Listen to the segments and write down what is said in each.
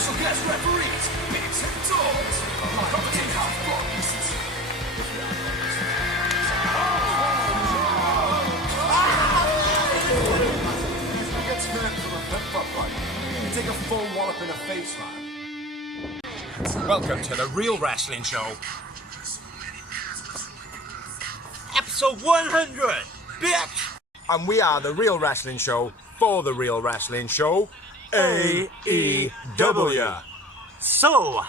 special guest referees, bigs and dogs, commentating half boxed. He gets hurt from a flip-flop fight. You take a full wallop in the face, man. Welcome to the Real Wrestling Show. Episode 100, bitch! And we are the Real Wrestling Show for the Real Wrestling Show, AEW. So,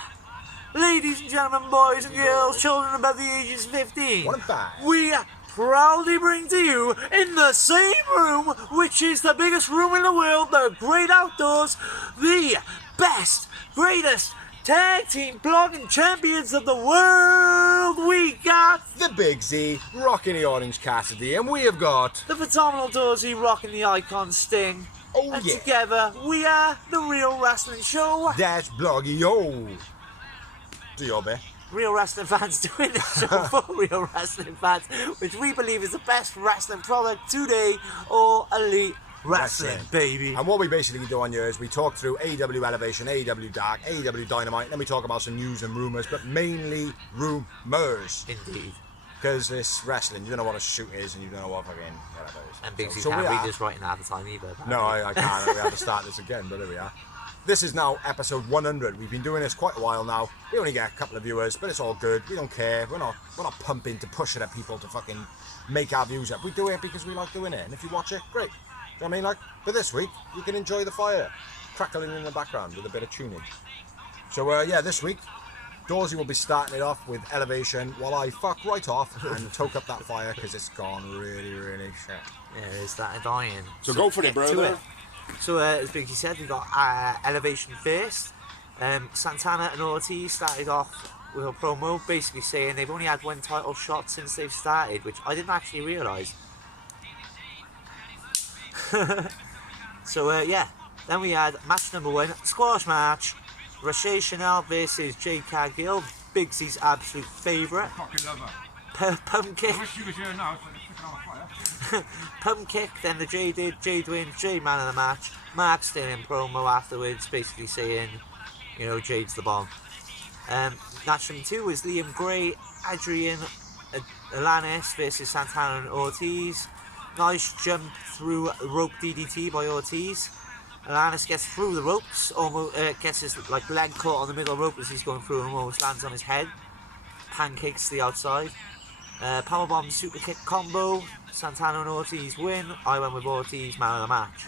ladies and gentlemen, boys and girls, children above the ages of 15, 1 and 5. we proudly bring to you, in the same room, which is the biggest room in the world, the great outdoors, the best, greatest tag team blogging champions of the world. We got The Big Z, rocking the Orange Cassidy, and we have got... the phenomenal Dorsey rocking the icon Sting. Oh, And yeah. together, we are the Real Wrestling Show. Dash Bloggy Yo. Do your bit. Real wrestling fans doing this show for real wrestling fans, which we believe is the best wrestling product today, or elite wrestling, baby. And what we basically do on here is we talk through AEW Elevation, AEW Dark, AEW Dynamite, and then we talk about some news and rumours, but mainly rumours. Indeed. Because it's wrestling, you don't know what a shoot is, and you don't know what fucking whatever it is. And Big Z So can't we read are- this writing half the time either. No, I can't. We have to start this again, but there we are. This is now episode 100. We've been doing this quite a while now. We only get a couple of viewers, but it's all good. We don't care. We're not pumping to push it at people to fucking make our views up. We do it because we like doing it, and if you watch it, great. Do you know what I mean? Like, but this week you can enjoy the fire crackling in the background with a bit of tuning. So yeah, this week Dorsey will be starting it off with Elevation while I fuck right off and toke up that fire because it's gone really, really shit. Yeah, it's that dying. So go for it, get to brother. it. So, as Big Z said, we got Elevation first. Santana and Ortiz started off with a promo basically saying they've only had one title shot since they've started, which I didn't actually realise. So, yeah. Then we had match number 1, squash match. Rachel Chanel versus Jade Cargill, Big Z's absolute favourite. Fucking love her. Pump kick. I wish she was here now, so it's picking on fire. Pump kick, then the Jade did. Jade wins, Jade man of the match. Mark still in promo afterwards, basically saying, you know, Jade's the bomb. Match number 2 was Liam Gray, Adrian Alanis versus Santana and Ortiz. Nice jump through rope DDT by Ortiz. Alanis gets through the ropes, almost gets his leg caught on the middle rope as he's going through and almost lands on his head. Pancakes to the outside. Powerbomb super kick combo. Santana and Ortiz win. I went with Ortiz, man of the match.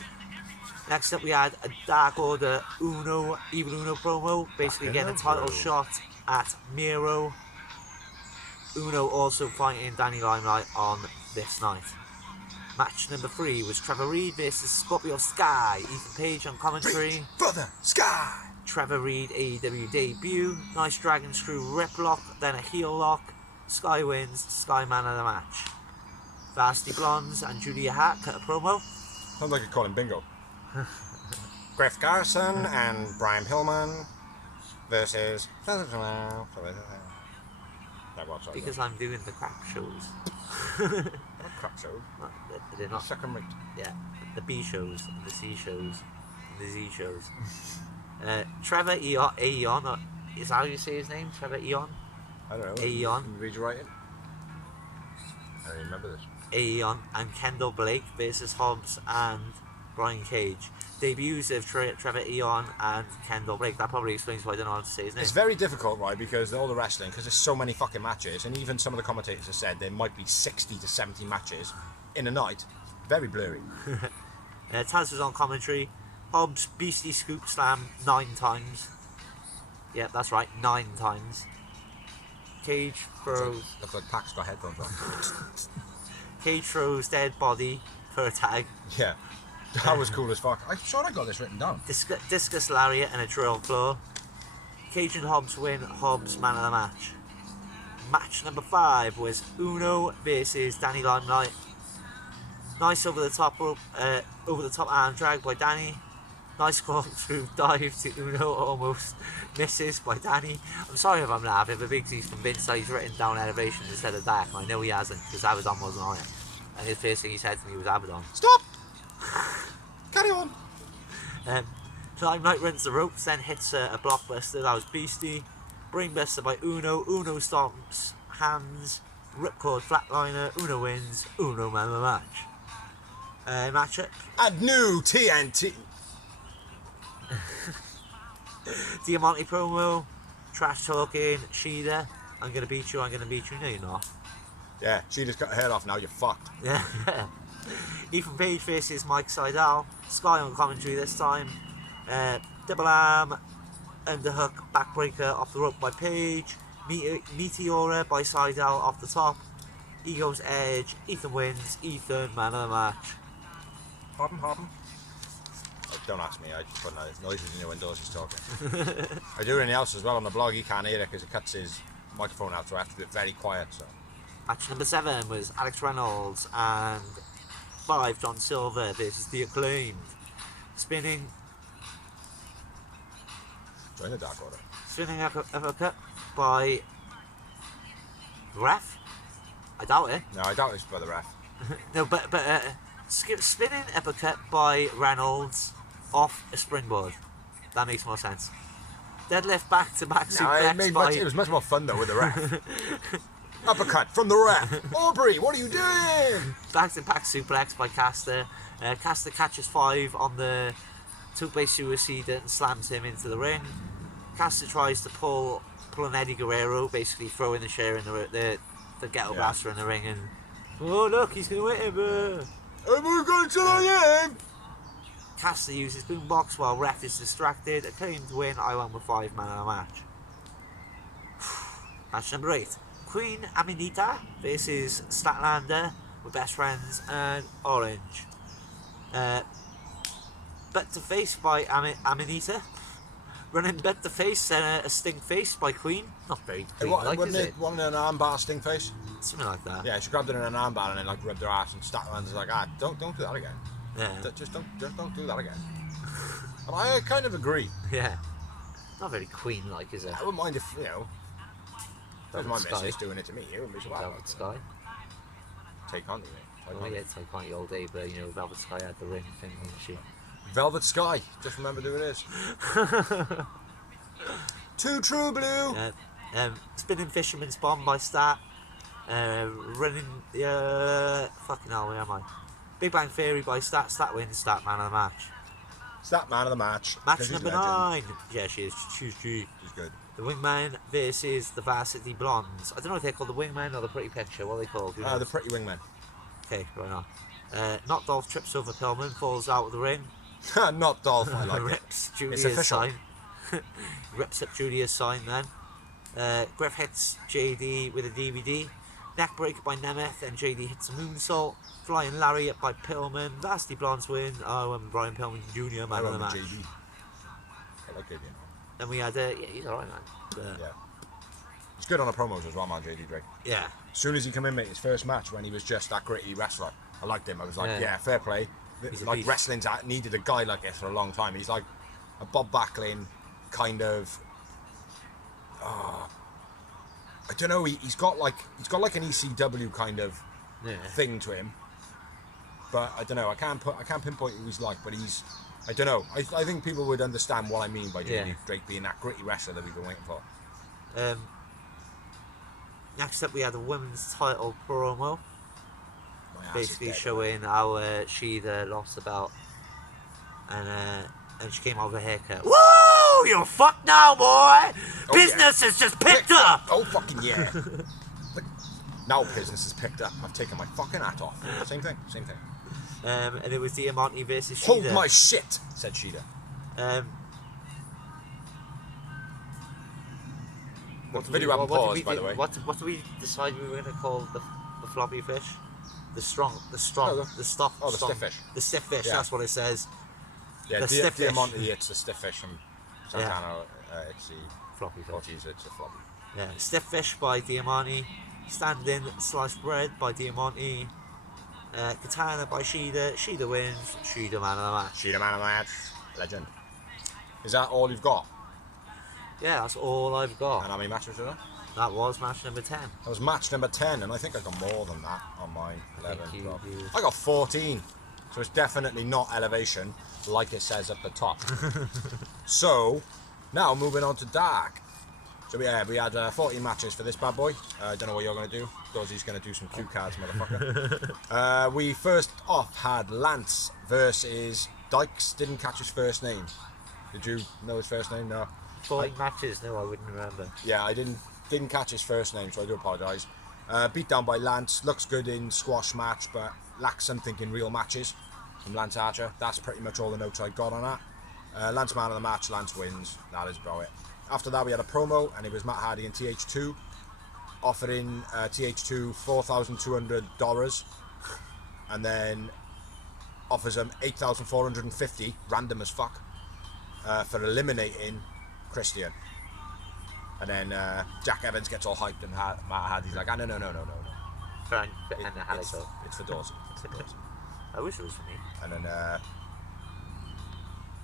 Next up we had a Dark Order Evil Uno promo, basically getting a title shot at Miro. Uno also fighting Danny Limelight on this night. Match number 3 was Trevor Reed versus Scorpio Sky. Ethan Page on commentary. Brother, Sky! Trevor Reed AEW debut. Nice dragon screw rip lock, then a heel lock. Sky wins, Sky man of the match. Varsity Blondes and Julia Hart cut a promo. Sounds like you're calling bingo. Griff Garrison and Brian Pillman versus... Because I'm doing the crap shows. What crap show? They're not. Second rate. Yeah, the B shows, the C shows, the Z shows. Trevor Aeon, is that how you say his name? Trevor Aeon? I don't know. Aeon. Can you read your writing? I don't remember this. Aeon and Kendall Blake versus Hobbs and Brian Cage. Debuts of Trevor Aeon and Kendall Blake. That probably explains why I don't know how to say his name. It's very difficult, right, because all the wrestling, because there's so many fucking matches, and even some of the commentators have said there might be 60 to 70 matches in a night. Very blurry. Taz was on commentary. Hobbs beastie scoop slam 9 times. Yep, that's right, 9 times. Cage throws. Looks like Pax got headphones on. Cage throws dead body for a tag. Yeah. That was cool as fuck. I'm sure I got this written down. Discus lariat and a drill claw. Cage and Hobbs win. Hobbs man of the match. Match number 5 was Uno versus Danny Limelight. Nice over the top arm drag by Danny. Nice corkscrew dive to Uno, almost misses by Danny. I'm sorry if I'm laughing, but Big Z's convinced that he's written down Elevation instead of Dark, and I know he hasn't, because Abaddon wasn't on it. And the first thing he said to me was Abaddon. Stop! Carry on! Limelight runs the ropes, then hits a blockbuster. That was Beastie. Brainbuster by Uno. Uno stomps hands. Ripcord flatliner. Uno wins. Uno man of the match. Matchup. And new TNT. Diamante promo. Trash talking. Sheeda. I'm gonna beat you. I'm gonna beat you. No, you're not. Yeah, she just cut her head off now. You're fucked. Yeah. Ethan Page versus Mike Seidel. Sky on commentary this time. Double arm, underhook, backbreaker off the rope by Page. Meteora by Seidel off the top. Ego's edge. Ethan wins. Ethan, man of the match. Hoppin'. Don't ask me. I just put noises in your windows. He's talking. I do anything else as well on the blog. He can't hear it because it cuts his microphone out, so I have to be very quiet. So. Match number 7 was Alex Reynolds and 5 John Silver versus The Acclaimed. Spinning Join the Dark Order. uppercut by ref. I doubt it. No, I doubt it's by the ref. No, but spinning uppercut by Reynolds off a springboard. That makes more sense. Deadlift back to back suplex it was much more fun though with the ref. Uppercut from the ref. Aubrey, what are you doing? Back to back suplex by Caster. Caster catches 5 on the two-way suicide and slams him into the ring. Caster tries to pull an Eddie Guerrero, basically throwing the chair in the ghetto blaster in the ring, and oh look, he's gonna hit him. And we're going to the end. Caster uses boombox while ref is distracted. Acclaimed win. I won with 5 man of the match. Match number 8. Queen Aminita versus Statlander with Best Friends and Orange. Butt to face by Aminita. Running butt to face and a sting face by Queen. Not very Queen-like, is it? Wasn't it an armbar sting face? Something like that. Yeah, she grabbed it in an armbar and then like rubbed her ass, and Statlander's like, don't do that again. Yeah. Just don't do that again. And I kind of agree. Yeah. Not very Queen-like, is it? I wouldn't mind if, you know, if my Sky. missus doing it to me, it wouldn't be so bad. Velvet Sky. Take on to me. Oh yeah, it's like on the old day, but you know, Velvet Sky had the ring thing, didn't she? Velvet Sky. Just remember who it is. Too true blue. Spinning Fisherman's Bomb by Stat. Running fucking hell, where am I? Big Bang Theory by Stat. Stat wins. Stat man of the match. Stat man of the match. Match number 9. Yeah, she is. She's She's good. The Wingman versus the Varsity Blondes. I don't know if they're called the Wingman or the Pretty Picture. What are they called? The Pretty Wingman. Okay, right on. Not Dolph trips over Pillman, falls out of the ring. Not Dolph, I like it. Rips Julia's official. sign. Rips up Julia's sign then. Griff hits JD with a DVD. Neck break by Nemeth, and JD hits a moonsault. Flying Lariat by Pillman. Varsity Blondes win. Oh, and Brian Pillman Jr. man of the match. JD. I like JD. Then we had he's alright, man. But, Yeah. He's good on the promos as well, man, JD Drake. yeah. As soon as he came in, mate, his first match when he was just that gritty wrestler, I liked him. I was like, yeah fair play. He's a Like beast. wrestling's needed a guy like this for a long time. He's like a Bob Backlund kind of. I don't know. He's got like an ECW kind of thing to him. But I don't know. I can't pinpoint who he's like. But he's. I don't know. I think people would understand what I mean by JD Drake being that gritty wrestler that we've been waiting for. Next up, we had a women's title promo, My ass basically is dead. showing how Sheeda lost the belt, and she came out with a haircut. Woo! You're fucked now, boy. Business has just picked up. Oh fucking yeah! Like, now business has picked up. I've taken my fucking hat off. Same thing. And it was Diamante versus Sheeda. Hold my shit, said Sheeda. The video hadn't paused, by the way. What did we decide we were going to call the floppy fish? The stiff fish. The stiff fish. Yeah. That's what it says. Yeah, the stiff fish. Diamante, it's the stiff fish from Santana. It's the Floppy fish. Portuguese, it's a floppy. Yeah, stiff fish by Diamante. Stand-in sliced bread by Diamante. Katana by Sheeda. Sheeda wins. Sheeda man of the match. Sheeda man of the match. Legend. Is that all you've got? Yeah, that's all I've got. And how many matches are there? That was match number 10. That was match number 10, and I think I got more than that on mine. 11, think you 12. do. I got 14. So it's definitely not elevation like it says at the top. So now moving on to dark. So we had 14 matches for this bad boy. I don't know what you're going to do. Dorsey's going to do some cue cards, motherfucker. We first off had Lance versus Dykes. Didn't catch his first name. Did you know his first name? No. 14 matches? No, I wouldn't remember. Yeah, I didn't catch his first name, so I do apologise. Beat down by Lance. Looks good in squash match, but lacks something in real matches from Lance Archer. That's pretty much all the notes I got on that. Lance man of the match. Lance wins. That is about it. After that, we had a promo, and it was Matt Hardy and TH2 offering TH2 $4,200, and then offers him $8,450, random as fuck, for eliminating Christian. And then Jack Evans gets all hyped, and Matt Hardy's like, no. It's for Dorsey. I wish it was for me. And then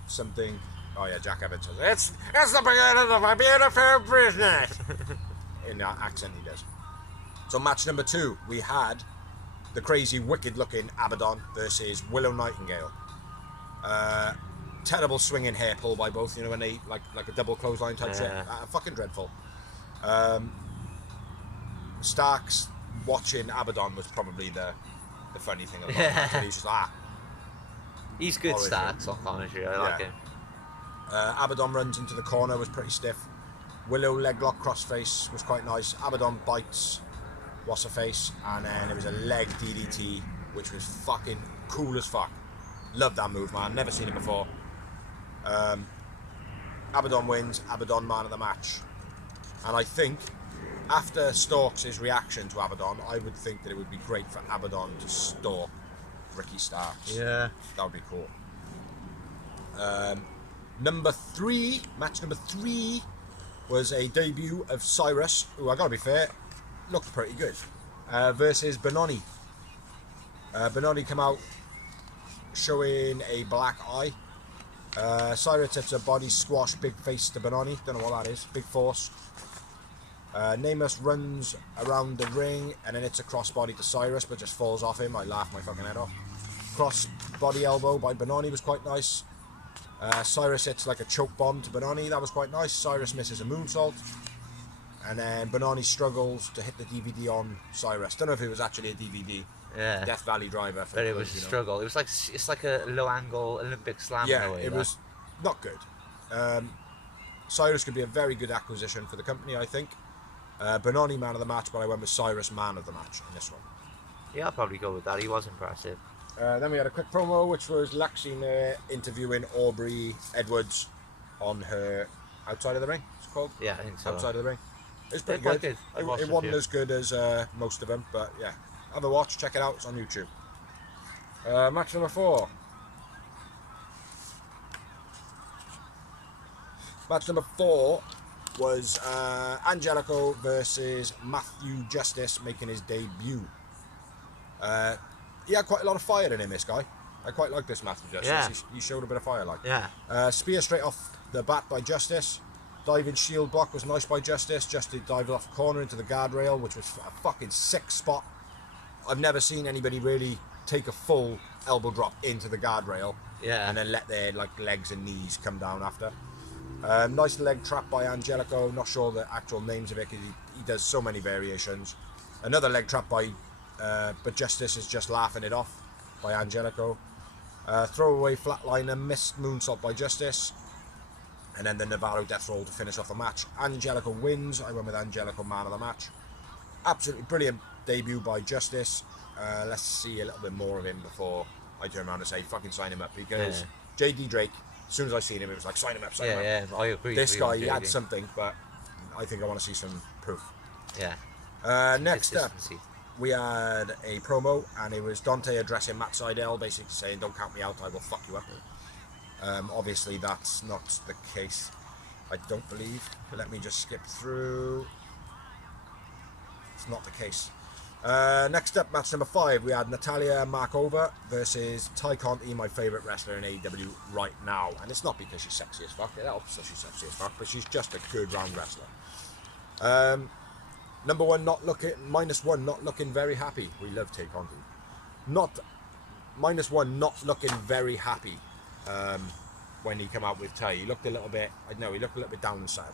something. Oh yeah, Jack Evans says, it's the beginning of a beautiful business. In that accent he does. So match number 2, we had the crazy, wicked-looking Abaddon versus Willow Nightingale. Terrible swinging hair pull by both. You know when they like a double clothesline type shit. Fucking dreadful. Starks watching Abaddon was probably the funny thing about it. And he's just he's good. Starks on commentary. I like him. Abaddon runs into the corner, was pretty stiff. Willow leg lock crossface was quite nice. Abaddon bites what's her face, and then it was a leg DDT, which was fucking cool as fuck. Love that move, man. Never seen it before. Abaddon wins. Abaddon man of the match. And I think after Storks' reaction to Abaddon, I would think that it would be great for Abaddon to stalk Ricky Starks. Yeah, that would be cool. Match number three was a debut of Cyrus, who I gotta be fair, looked pretty good, versus Benoni. Benoni come out showing a black eye. Cyrus hits a body squash, big face to Benoni, don't know what that is, big force. Namus runs around the ring and then hits a cross body to Cyrus, but just falls off him. I laughed my fucking head off. Cross body elbow by Benoni was quite nice. Cyrus hits like a choke bomb to Benoni, that was quite nice. Cyrus misses a moonsault, and then Benoni struggles to hit the DVD on Cyrus. Don't know if it was actually a DVD. Yeah. Death Valley Driver. But it was a struggle. It was like it's like a low angle Olympic slam. Yeah, in a way, it was not good. Cyrus could be a very good acquisition for the company, I think. Benoni man of the match, but I went with Cyrus man of the match in this one. Yeah, I'll probably go with that. He was impressive. Then we had a quick promo, which was Laxina interviewing Aubrey Edwards on her outside of the ring. It's called. Yeah, I think so. Outside of the ring. It's pretty Quite good. good. It wasn't as good as most of them, but yeah, have a watch. Check it out. It's on YouTube. Match number 4. Match number 4 was Angelico versus Matthew Justice, making his debut. He had quite a lot of fire in him, this guy. I quite like this Matthew Justice. Yeah. He showed a bit of fire, like. Yeah. Spear straight off the bat by Justice. Diving shield block was nice by Justice. Justice dived off the corner into the guardrail, which was a fucking sick spot. I've never seen anybody really take a full elbow drop into the guardrail. Yeah. And then let their legs and knees come down after. Nice leg trap by Angelico. Not sure the actual names of it because he does so many variations. Another leg trap by, but Justice is just laughing it off by Angelico. Throwaway flatliner, missed moonsault by Justice. And then the Navarro death roll to finish off the match. Angelico wins. I went with Angelico man of the match. Absolutely brilliant debut by Justice. Let's see a little bit more of him before I turn around and say fucking sign him up, because JD Drake, as soon as I seen him, it was like sign him up, sign him up. Yeah, I agree. This guy, he had something, but I think I want to see some proof. Yeah. Next up, we had a promo, and it was Dante addressing Matt Sydal, basically saying, don't count me out, I will fuck you up. Obviously that's not the case, I don't believe. Let me just skip through. It's not the case. Next up, match number 5, we had Natalia Markova versus Ty Conti, my favourite wrestler in AEW right now. And it's not because she's sexy as fuck, it helps that she's sexy as fuck, but she's just a good round wrestler. -1 not looking very happy. We love Tay Conti. -1 not looking very happy when he came out with Ty. He looked a little bit, I don't know, he looked a little bit down and sad.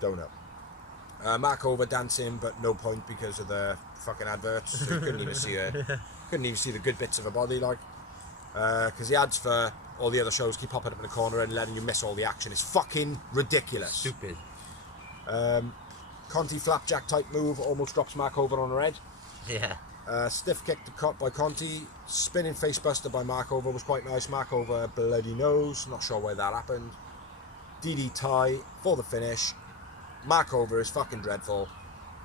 Don't know. Mark over dancing, but no point because of the fucking adverts. So you couldn't even see her. Couldn't even see the good bits of her body, like. Because the ads for all the other shows keep popping up in the corner and letting you miss all the action. It's fucking ridiculous. Stupid. Conti flapjack type move almost drops Mark over on her head. Yeah. Stiff kick to cut by Conti. Spinning face buster by Mark over was quite nice. Mark over bloody nose. Not sure why that happened. DD tie for the finish. Mark over is fucking dreadful.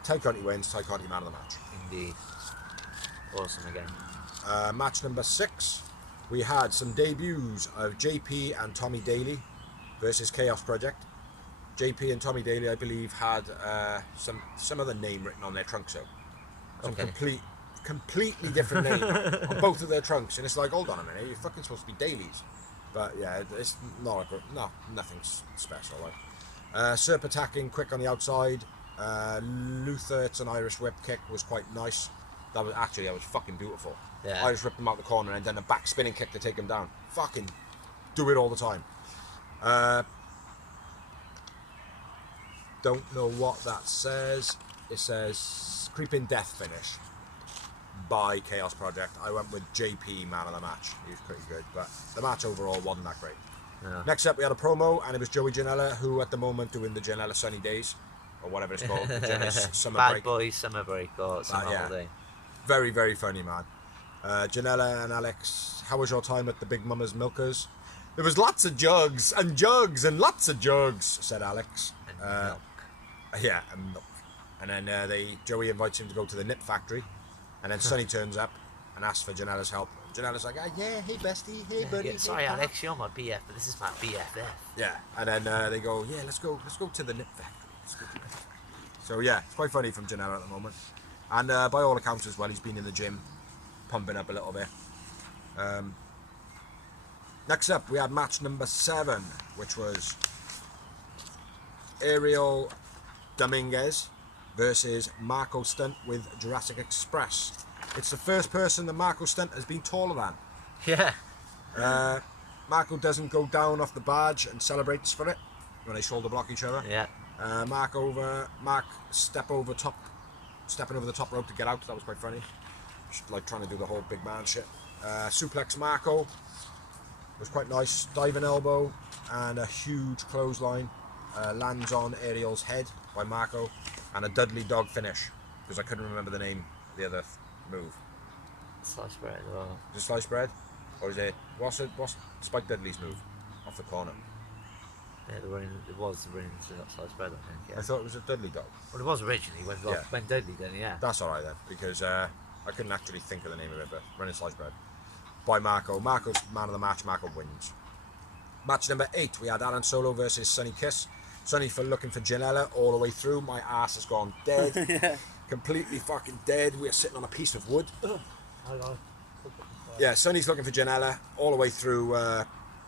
Ty Conti wins. Ty Conti man of the match. Indeed. Awesome again. Match number 6. We had some debuts of JP and Tommy Daly versus Chaos Project. JP and Tommy Daly, I believe, had some other name written on their trunks. So some completely different name on both of their trunks, and it's like, hold on a minute, you're fucking supposed to be Dailies. But yeah, it's not nothing special. Like Serp attacking quick on the outside. Luther, it's an Irish whip kick, was quite nice. That was fucking beautiful. Yeah. Irish ripped him out the corner and then a back spinning kick to take him down. Fucking do it all the time. Don't know what that says. It says creeping death finish by Chaos Project. I went with JP man of the match. He was pretty good, but the match overall wasn't that great. Yeah. Next up we had a promo, and it was Joey Janela, who at the moment doing the Janela Sunny Days, or whatever it's called, the Janela Summer Bad Break. Boys Summer Break or some holiday. Very, very funny, man. Janela and Alex, how was your time at the Big Mama's Milkers? There was lots of jugs and jugs and lots of jugs, said Alex. And milk. Yeah, and milk. And then Joey invites him to go to the nip factory, and then Sonny turns up and asks for Janela's help. Janela's like, yeah, hey bestie, hey buddy. Yeah, sorry, hey, Alex, you're my BF, but this is my BFF. Yeah, and then they go, yeah, let's go to the nip factory. Let's go to the nip factory. So yeah, it's quite funny from Janela at the moment. And by all accounts as well, he's been in the gym, pumping up a little bit. Next up, we had match number 7, which was Ariel Dominguez versus Marco Stunt with Jurassic Express. It's the first person that Marco Stunt has been taller than. Yeah. Marco doesn't go down off the barge and celebrates for it when they shoulder block each other. Yeah. Mark stepping over the top rope to get out. That was quite funny. Just like trying to do the whole big man shit. Suplex Marco was quite nice. Diving elbow and a huge clothesline. Lands on Ariel's head by Marco, and a Dudley dog finish, because I couldn't remember the name of the other move. Slice bread or... Is it slice bread? Or is it, what's Spike Dudley's move? Off the corner. Yeah, it was the ring slice bread, I think. Yeah. I thought it was a Dudley dog. Well, it was originally when Dudley did it, yeah. That's alright then, because I couldn't actually think of the name of it, but running slice bread. By Marco. Marco's man of the match. Marco wins. Match number 8, we had Aaron Solo versus Sonny Kiss. Sonny for looking for Janela all the way through. My ass has gone dead. Yeah. Completely fucking dead. We are sitting on a piece of wood. Yeah, Sonny's looking for Janela all the way through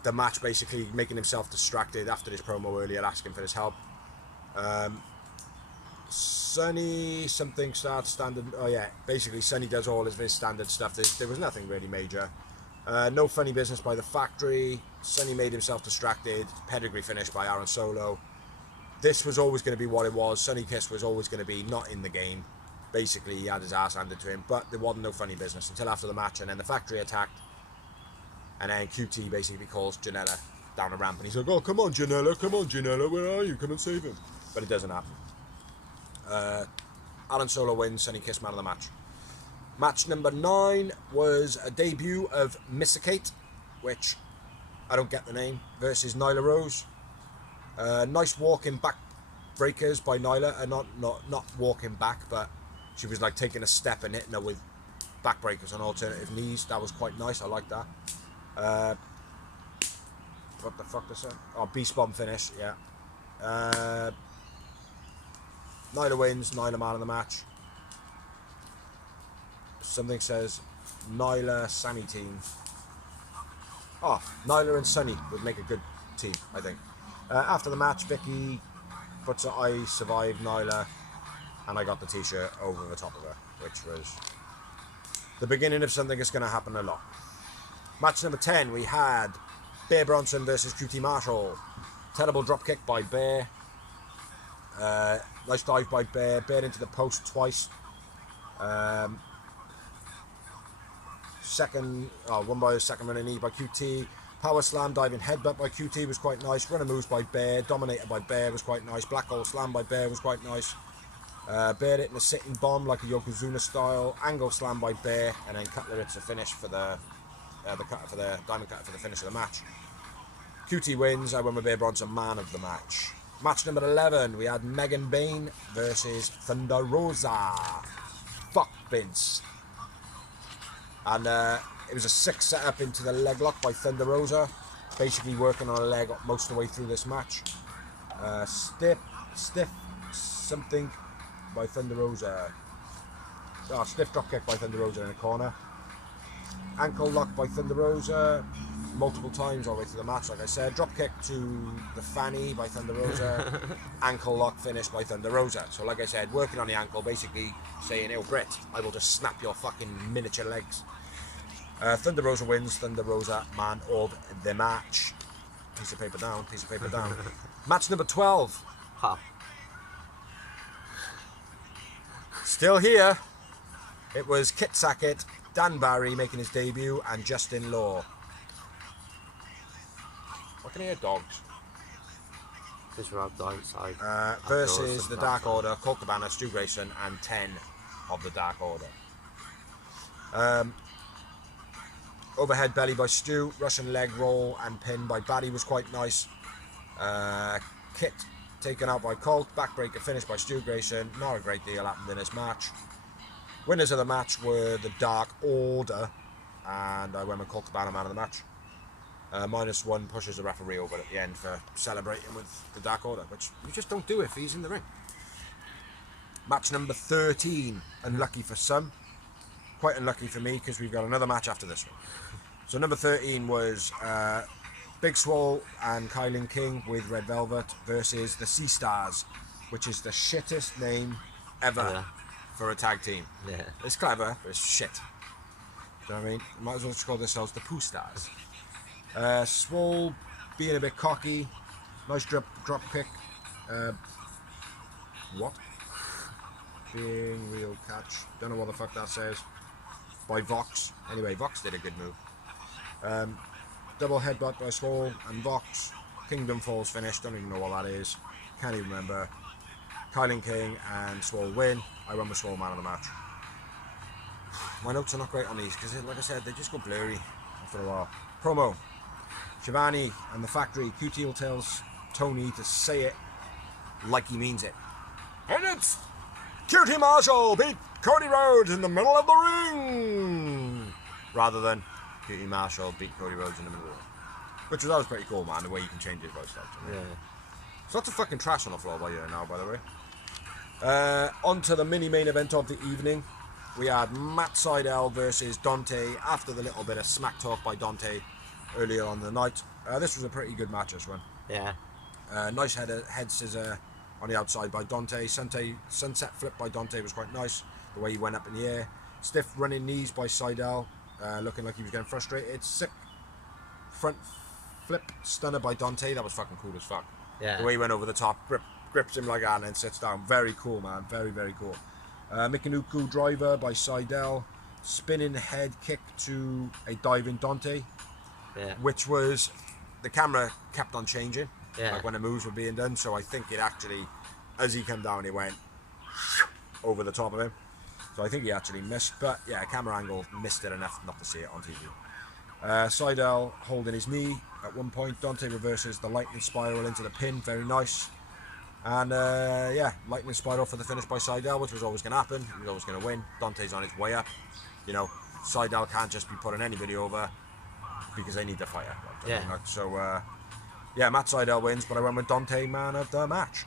the match, basically making himself distracted after this promo earlier, asking for his help. Sonny something starts standard. Oh yeah, basically Sonny does all of his standard stuff. There was nothing really major. No funny business by the factory. Sonny made himself distracted. Pedigree finish by Aaron Solo. This was always going to be what it was. Sonny Kiss was always going to be not in the game. Basically, he had his ass handed to him, but there wasn't no funny business until after the match, and then the factory attacked, and then QT basically calls Janela down a ramp, and he's like, oh, come on, Janela, where are you? Come and save him. But it doesn't happen. Aaron Solo wins, Sonny Kiss man of the match. Match number 9 was a debut of Missicate, which I don't get the name, versus Nyla Rose. Nice walking back breakers by Nyla, not walking back, but she was like taking a step and hitting her with back breakers on alternative knees. That was quite nice. I like that. What the fuck is that? Oh, beast bomb finish. Yeah. Nyla wins. Nyla man of the match. Something says Nyla Sammy team. Oh, Nyla and Sonny would make a good team, I think. After the match, Vicky puts her I survived Nyla, and I got the t-shirt over the top of her, which was the beginning of something that's going to happen a lot. Match number 10, we had Bear Bronson versus QT Marshall. Terrible drop kick by Bear. Nice dive by Bear. Bear into the post twice. One by a second running knee by QT. Power slam diving headbutt by QT was quite nice. Runner moves by Bear. Dominator by Bear was quite nice. Black hole slam by Bear was quite nice. Bear hitting a sitting bomb like a Yokozuna style. Angle slam by Bear, and then Cutler hits a finish for the cutter for the diamond cutter for the finish of the match. QT wins. I went with Bear Bronson man of the match. Match number 11, we had Megan Bain versus Thunder Rosa. Fuck Vince. And it was a 6 setup into the leg lock by Thunder Rosa. Basically working on a leg most of the way through this match. Stiff something by Thunder Rosa. Stiff drop kick by Thunder Rosa in the corner. Ankle lock by Thunder Rosa multiple times all the way through the match, like I said. Drop kick to the fanny by Thunder Rosa. Ankle lock finish by Thunder Rosa. So like I said, working on the ankle, basically saying, "Oh Brett, I will just snap your fucking miniature legs." Thunder Rosa wins. Thunder Rosa man of the match. Piece of paper down. Match number 12. Huh. Still here. It was Kit Sackett, Dan Barry making his debut, and Justin Law. What can I hear? Dogs. Because we're outside. Versus the Dark Order, Colt Cabana, Stu Grayson, and 10 of the Dark Order. Overhead belly by Stu, Russian leg roll and pin by Barry was quite nice. Kit taken out by Colt, backbreaker finish by Stu Grayson. Not a great deal happened in this match. Winners of the match were the Dark Order, and I went with Colt Cabana man of the match. -1 pushes the referee over at the end for celebrating with the Dark Order, which you just don't do if he's in the ring. Match number 13, unlucky for some, quite unlucky for me because we've got another match after this one. So number 13 was Big Swole and Kylan King with Red Velvet versus the Sea Stars, which is the shittest name ever for a tag team. Yeah. It's clever, but it's shit. Do you know what I mean? Might as well just call themselves the Pooh Stars. Swole being a bit cocky, nice drop kick. What? Being real catch. Don't know what the fuck that says. By Vox. Anyway, Vox did a good move. Double headbutt by Swole and Vox. Kingdom Falls finish. Don't even know what that is. Can't even remember. Kylan King and Swole win. I won with Swole man of the match. My notes are not great on these because, like I said, they just go blurry after a while. Promo. Shivani and the Factory. QT tells Tony to say it like he means it. And it's QT Marshall beat Cody Rhodes in the middle of the ring, rather than QT Marshall beat Cody Rhodes in the middle of the ring. Which was pretty cool, man, the way you can change his voice style. Yeah. There's lots of fucking trash on the floor by here now, by the way. On to the mini-main event of the evening. We had Matt Sydal versus Dante after the little bit of smack talk by Dante earlier on the night. This was a pretty good match, this one. Yeah. Nice head scissor on the outside by Dante. Sunset flip by Dante was quite nice. The way he went up in the air. Stiff running knees by Sydal, looking like he was getting frustrated. Sick front flip stunner by Dante. That was fucking cool as fuck. Yeah. The way he went over the top, grips him like that and then sits down. Very cool, man. Very, very cool. Mikinuku driver by Sydal. Spinning head kick to a diving Dante. Yeah. Which was, the camera kept on changing. Yeah. Like when the moves were being done. So I think it actually, as he came down, it went over the top of him. So I think he actually missed. But yeah, camera angle missed it enough not to see it on TV. Sydal holding his knee at one point. Dante reverses the lightning spiral into the pin. Very nice. And yeah, lightning spiral for the finish by Sydal, which was always going to happen. He was always going to win. Dante's on his way up. You know, Sydal can't just be putting anybody over because they need the fighter. Yeah. So yeah, Matt Sydal wins, but I went with Dante man of the match.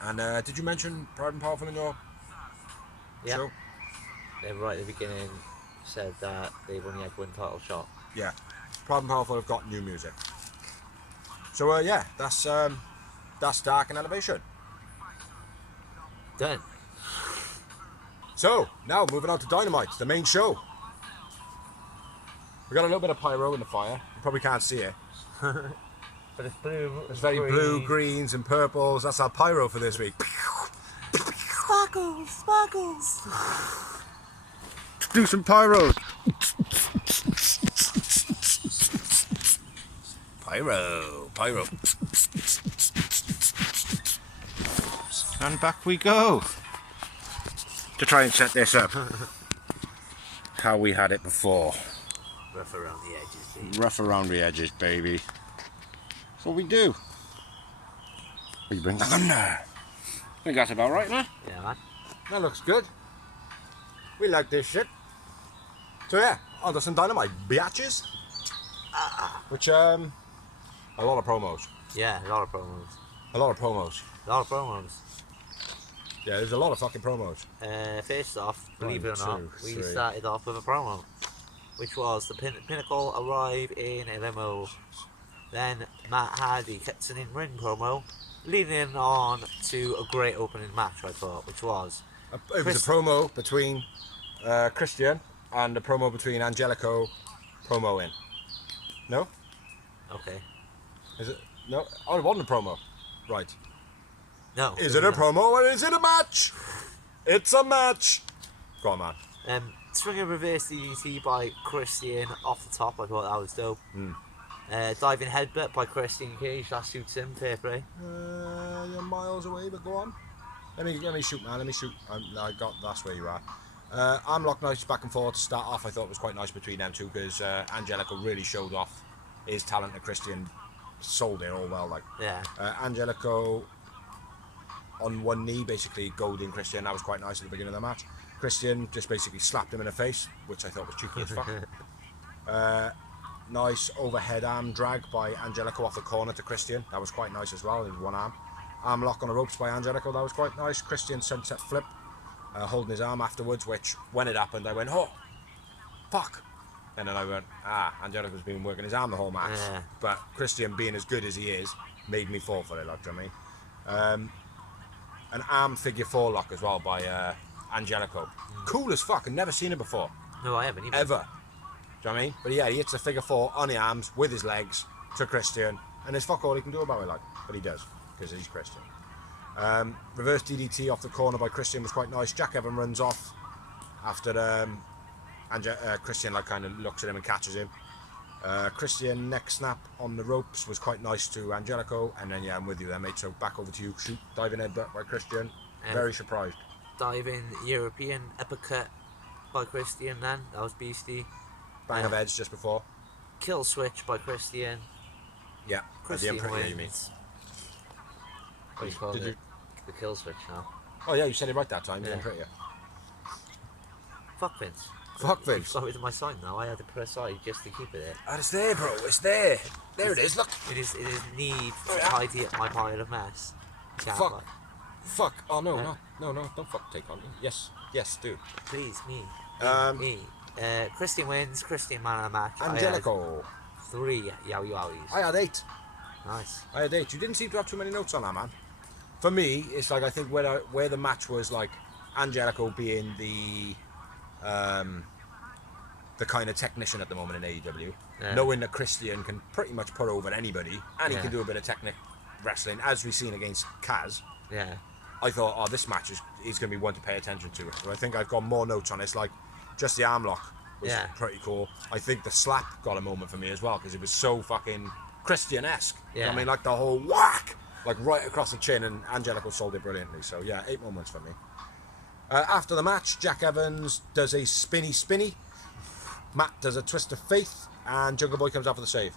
And did you mention Proud and Powerful in your show? Yeah, right at the beginning said that they've only had one title shot. Yeah, Proud and Powerful have got new music. So yeah, that's Dark and Elevation. Done. So now moving on to Dynamite, the main show. We got a little bit of pyro in the fire. You probably can't see it. But it's blue. It's very blue, greens, and purples. That's our pyro for this week. Sparkles, sparkles. Do some pyros. Pyro. And back we go. To try and set this up. How we had it before. Rough around the edges, baby. Rough around the edges, baby. That's what we do. We bring the thunder. I think that's about right, man. Yeah, man. That looks good. We like this shit. So yeah, onto some dynamite biatches. Which a lot of promos. Yeah, a lot of promos. A lot of promos. A lot of promos. Yeah, there's a lot of fucking promos. First off, believe it or not, 1, 2, we 3. started off with a promo, which was the Pinnacle arrive in a limo. Then Matt Hardy gets an in-ring promo, leading on to a great opening match, I thought, which was... It was a promo between Christian and a promo between Angelico promoing. No? Okay. Is it? No? Oh, it wasn't a promo. Right. No. Is it a promo or is it a match? It's a match. Go on, man. Swinger reverse DDT by Christian off the top. I thought that was dope. Diving headbutt by Christian Cage. That suits him. Fair play. You're miles away, but go on. Let me shoot, man. Let me shoot. That's where you are. Arm lock nice back and forth to start off. I thought it was quite nice between them two because Angelico really showed off his talent to Christian. Sold it all well, like. Yeah. Angelico on one knee, basically golding Christian. That was quite nice at the beginning of the match. Christian just basically slapped him in the face, which I thought was cheeky as fuck. Nice overhead arm drag by Angelico off the corner to Christian. That was quite nice as well. It was one arm. Arm lock on the ropes by Angelico. That was quite nice. Christian sunset flip, holding his arm afterwards, which when it happened, I went, oh, fuck. And then I went, Angelico's been working his arm the whole match. Yeah. But Christian, being as good as he is, made me fall for it, like, do you know what I mean? An arm figure 4 lock as well by Angelico. Cool as fuck. I've never seen it before. No, I haven't either. Ever. Do you know what I mean? But yeah, he hits a figure 4 on the arms with his legs to Christian, and there's fuck all he can do about it, like. But he does, because he's Christian. Reverse DDT off the corner by Christian was quite nice. Jack Evans runs off after Christian like kind of looks at him and catches him. Christian neck snap on the ropes was quite nice to Angelico, and then yeah, I'm with you there, mate. So back over to you. Shoot, diving headbutt by Christian. Very surprised. Diving European uppercut by Christian. Then that was beastie. Bang of heads just before. Kill switch by Christian. Yeah, Christian the Unpretty, you mean? What do you call Did it? you- The kill switch now. Oh yeah, you said it right that time. Yeah. The Unpretty. Fuck Vince. Fuck Vince. Sorry to my sign now. I had to press I just to keep it there. Oh, it's there, bro. It's there. There it is. Look. It is need to tidy up my pile of mess. You can't Fuck. lie. Fuck. Oh no, Yeah. no. Don't fuck take on me. Yes, do. Please, me. Me. Christian wins. Christian man of the match. Angelico. I had 3 yowie yowies. I had 8. Nice. I had 8. You didn't seem to have too many notes on that, man. For me, it's like I think where the match was like Angelico being the kind of technician at the moment in AEW, knowing that Christian can pretty much put over anybody and he can do a bit of technic wrestling, as we've seen against Kaz. Yeah. I thought, oh, this match is going to be one to pay attention to. So I think I've got more notes on this, like just the arm lock was pretty cool. I think the slap got a moment for me as well because it was so fucking Christian-esque. You know what I mean, like the whole whack, like right across the chin, and Angelico sold it brilliantly. So yeah, 8 moments for me. After the match, Jack Evans does a spinny. Matt does a twist of faith, and Jungle Boy comes out for the save.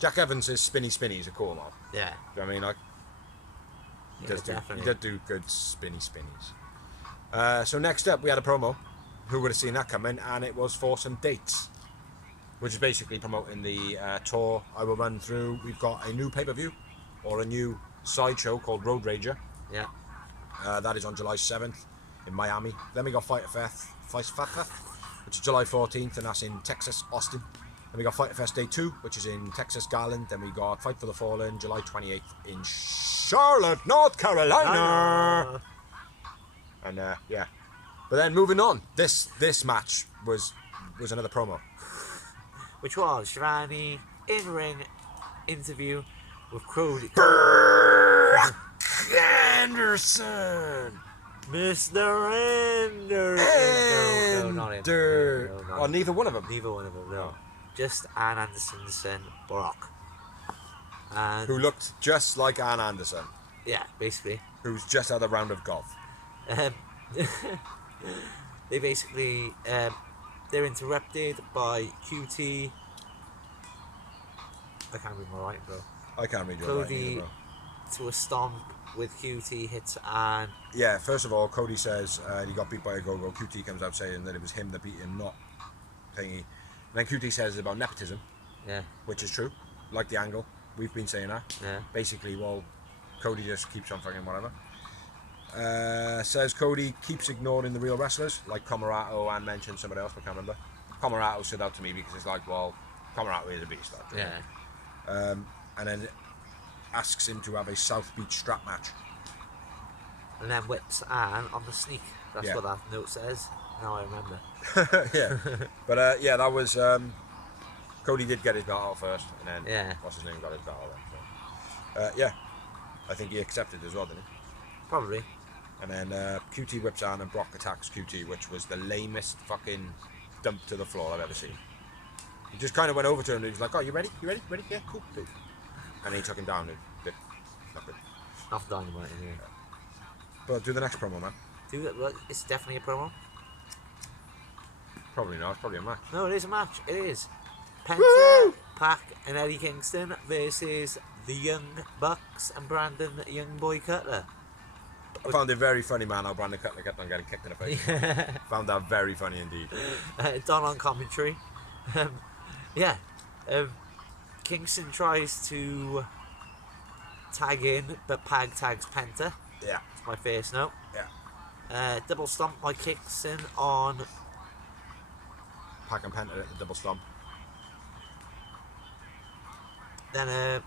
Jack Evans is spinny is a cool one. Yeah. Do you know what I mean? Like, he does do good spinnies. So next up, we had a promo. Who would have seen that coming? And it was for some dates, which is basically promoting the tour I will run through. We've got a new pay-per-view, or a new sideshow called Road Rager. Yeah. That is on July 7th in Miami. Then we got Fighter Fest, which is July 14th, and that's in Texas, Austin. Then we got Fighter Fest Day 2, which is in Texas, Garland. Then we got Fight for the Fallen, July 28th in Charlotte, North Carolina. And yeah. But then moving on, this match was another promo. which was Giovanni in-ring interview with Cody. Brock Anderson. Mr. Anderson. No, not him. No, not Oh, him. neither one of them. Neither one of them, no. Just Ann Anderson's son, Brock. And Who looked just like Ann Anderson, yeah, basically. who's just had a round of golf. They basically they're interrupted by QT. I can't read my writing, bro. I can't read your Cody writing either, bro. to a stomp with QT hits Ann. Yeah, first of all, Cody says he got beat by a go-go. QT comes out saying that it was him that beat him, not thingy. And then QT says about nepotism, Yeah, which is true. Like the angle. We've been saying that. yeah. Basically, well, Cody just keeps on fucking whatever. Says Cody keeps ignoring the real wrestlers, like Comarato and mentioned somebody else, but I can't remember. Comarato stood out to me because it's like, well, Comarato is a beast. Like, Yeah. And then asks him to have a South Beach strap match. And then whips Ann on the sneak. That's Yeah. what that note says. Now I remember. Yeah. But yeah, that was Cody did get his belt out first, and then Yeah. what's his name got his belt out then. So yeah, I think he accepted as well, didn't he? Probably. And then QT whips Ann and Brock attacks QT, which was the lamest fucking dump to the floor I've ever seen. He just kind of went over to him and he was like, "Oh, you ready? You ready? Ready? Yeah, cool, dude." And then he took him down and did nothing. Off Dynamite anyway. But do the next promo, man. It's definitely a promo. Probably not. It's probably a match. No, it is a match. It is. Penta, Pac, and Eddie Kingston versus the Young Bucks and Brandon Young Boy Cutler. I found it very funny, man, how Brandon Cutler kept on getting kicked in the face. Found that very funny indeed. Don on commentary. Yeah. Kingston tries to tag in, but Pac tags Penta. Yeah. That's my first note. Yeah. Double stomp by Kingston on. Pac and Penta at the double stomp. Then a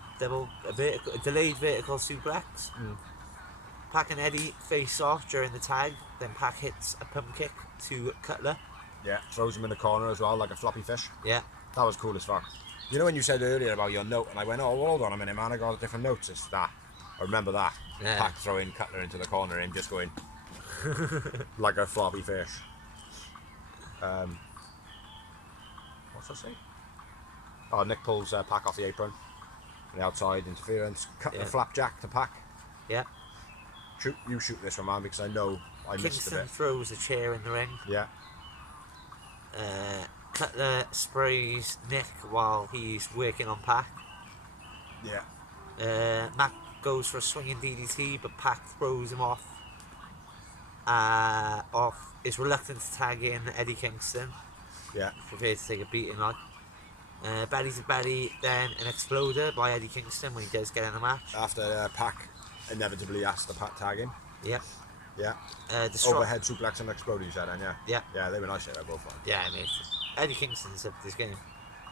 delayed vertical suplex. Pac and Eddie face off during the tag. Then Pac hits a pump kick to Cutler. Yeah. Throws him in the corner as well, like a floppy fish. Yeah. That was cool as fuck. You know when you said earlier about your note, and I went, "Oh, well, hold on a minute, man, I got different notes." It's that. I remember that. Yeah. Pac throwing Cutler into the corner and just going like a floppy fish. What's that say? Oh, Nick pulls Pac off the apron. The outside interference. Cutler Yeah. flapjack to Pac. Yeah. You shoot this one, man, because I know I missed a Kingston bit. throws a chair in the ring. Yeah. Cutler sprays Nick while he's working on Pac. Yeah. Mac goes for a swinging DDT, but Pac throws him off. Is reluctant to tag in Eddie Kingston. Yeah. Prepared to take a beating like. Belly to belly, then an exploder by Eddie Kingston when he does get in the match. After Pac inevitably asked the Pac tag him. Yep. Yeah. The Overhead suplex and explode, you said, and yeah. Yeah. Yeah, they were nice, they were both fun. Yeah, I mean, Eddie Kingston's up this game,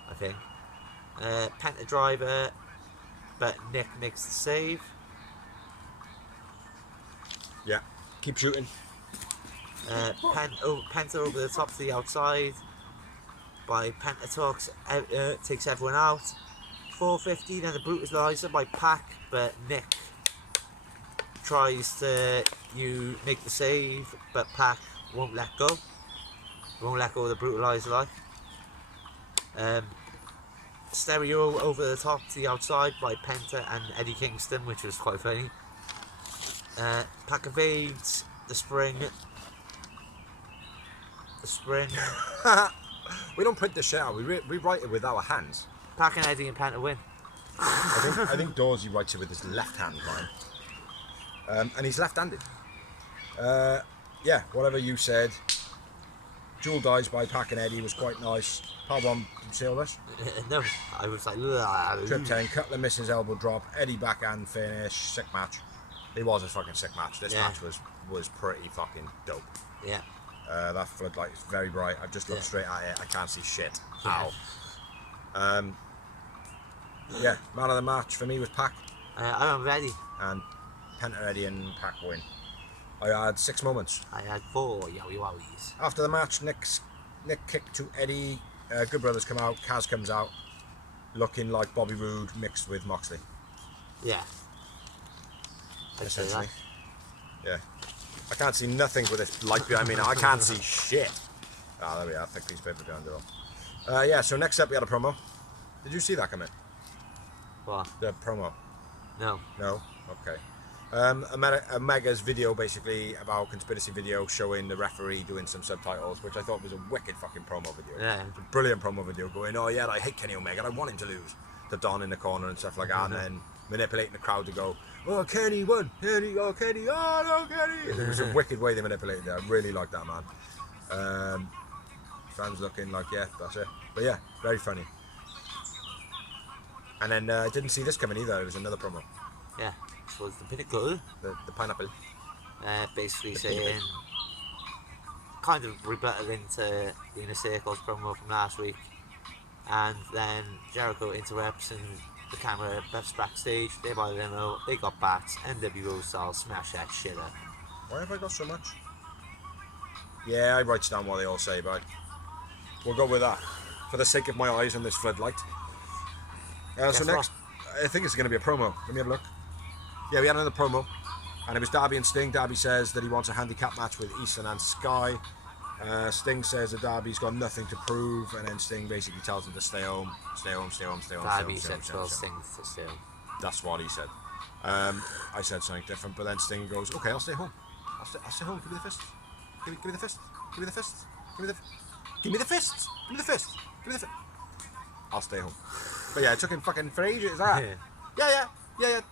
I think. Penta driver, but Nick makes the save. Yeah. Keep shooting. Penta over the top to the outside. By Penta takes everyone out. 450, then the brutalizer by Pac, but Nick tries to make the save, but Pac won't let go. Won't let go of the brutalizer like. Stereo over the top to the outside by Penta and Eddie Kingston, which was quite funny. Pac evades the spring. We don't print this shit out, we write it with our hands. Pac and Eddie and Penta win. I think Dorsey writes it with his left hand, man. And he's left-handed. Yeah, whatever you said. Jewel dies by Pac and Eddie was quite nice. Powerbomb, did you see all this? No, I was like, Trip 10, Cutler misses elbow drop, Eddie backhand finish, sick match. It was a fucking sick match. This Yeah. match was pretty fucking dope. yeah. That floodlight is very bright. I've just looked Yeah. straight at it. I can't see shit. Yeah. Ow. Yeah, man of the match for me was Pac, I'm ready. and Penta, Eddie and Pac win. I had 6 moments. I had 4 yowie wowies. After the match, Nick kicked to Eddie Good Brothers come out. Kaz comes out, looking like Bobby Roode mixed with Moxley. Yeah. I'd say Essentially. that. Yeah. I can't see nothing with this light behind me now. I can't see shit. Ah, there we are. Thick piece of paper behind it all. Yeah, so next up we had a promo. Did you see that come in? What? The promo? No. No? Okay. Omega's video basically about conspiracy video showing the referee doing some subtitles, which I thought was a wicked fucking promo video. Yeah. It's a brilliant promo video going, oh yeah, I hate Kenny Omega, I want him to lose. To Don in the corner and stuff like that, and then manipulating the crowd to go, oh Kenny won, Kenny, oh Kenny, oh no Kenny. It was a wicked way they manipulated it. I really like that, man. Fans looking like, yeah, that's it. But yeah, very funny. And then I didn't see this coming either. It was another promo. Yeah. Which was the Pinnacle. The pineapple. Basically saying, kind of rebutted into the Inner Circle's promo from last week. And then Jericho interrupts and the camera buffs backstage. They buy the limo, they got bats, NWO style, smash that shit up. Why have I got so much? Yeah, I write down what they all say, but we'll go with that. For the sake of my eyes and this floodlight. So next, I think it's going to be a promo. Let me have a look. Yeah, we had another promo. And it was Darby and Sting. Darby says that he wants a handicap match with Easton and Sky. Sting says that Darby's got nothing to prove, and then Sting basically tells him to stay home, stay home, stay home, stay home. Darby said 12 Sting to stay home. That's what he said. I said something different, but then Sting goes, "Okay, I'll stay home. I'll stay home. Give me the fist. Give me the fist. Give me the fist. Give me the fist. Give me the fist. Give me the fist. Give me the fist. I'll stay home." But yeah, it took him fucking for ages. That. Yeah.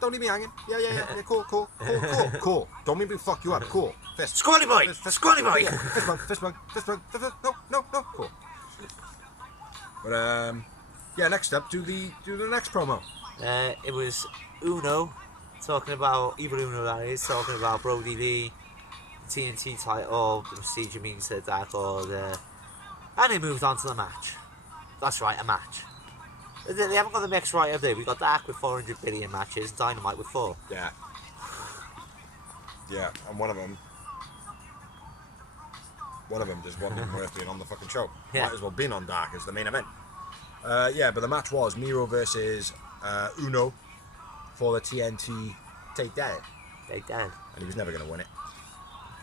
Don't leave me hanging. Yeah. Cool. Don't make me fuck you up. Cool. Fist. Squally boy! Fist. Squally boy! Yeah. Fist bump. No. Cool. But yeah. Next up, do the next promo. It was Uno talking about Evil Uno, that is, talking about Brody Lee, the TNT title, the procedure means to Dark Order, and he moved on to the match. That's right, a match. They haven't got the mix right, have they? We got Dark with 400 billion matches, Dynamite with 4. Yeah, and one of them just wasn't worth being on the fucking show. Yeah. Might as well been on Dark as the main event. Yeah, but the match was Miro versus Uno for the TNT takedown. Takedown. And he was never going to win it.